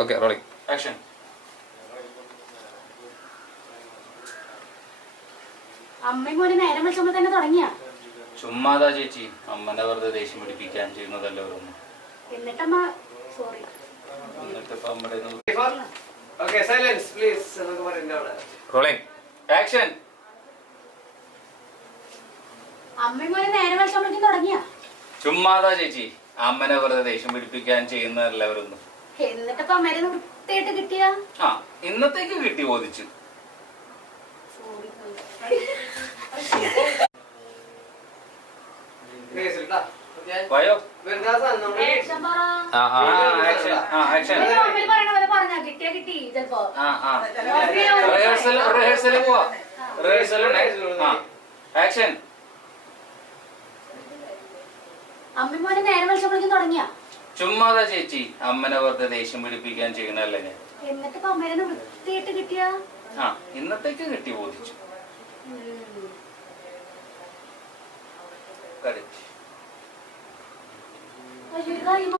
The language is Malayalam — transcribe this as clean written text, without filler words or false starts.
Okay rolling action. അമ്മയും മോനെ നേരം വിളിച്ചപ്പോ തന്നെ തുടങ്ങിയ ചുമ്മാതാ ചേച്ചി, അമ്മനെ വെറുതെ ദേഷ്യം പിടിപ്പിക്കാൻ ചെയ്യുന്നതല്ല ഓരോന്ന്. എന്നിട്ടമ്മ സോറി. എന്നിട്ടിപ്പോ അമ്മയുടെ റോളിംഗ് ആക്ഷൻ. അമ്മയും മോനെ നേരം വിളിച്ചപ്പോഴേക്കും തുടങ്ങിയ ചുമ്മാതാ ചേച്ചി, അമ്മനെ വെറുതെ ദേഷ്യം പിടിപ്പിക്കാൻ ചെയ്യുന്നതല്ല ഓരോന്ന്. എന്നിട്ടിപ്പോ അമ്മേനെ വൃത്തിയായിട്ട് കിട്ടിയ ആ ഇന്നത്തേക്ക് കിട്ടി ബോധിച്ചു. വയോ കിട്ടിയാ കിട്ടി ചിലപ്പോ റിഹേഴ്സൽ പോവാ. Rehearsal action. അമ്മയും മോനെ നേരം വിളിച്ചപ്പോഴേക്കും തുടങ്ങിയ ചുമ്മാതാ ചേച്ചി, അമ്മനെ വെറുതെ ദേഷ്യം പിടിപ്പിക്കാൻ ചെയ്യുന്നതല്ല ഞാൻ. എന്നിട്ടിപ്പോ അമ്മേനെ വൃത്തിയായിട്ട് കിട്ടിയ ആ ഇന്നത്തേക്ക് കിട്ടി ബോധിച്ചു. ഒരു കാര്യം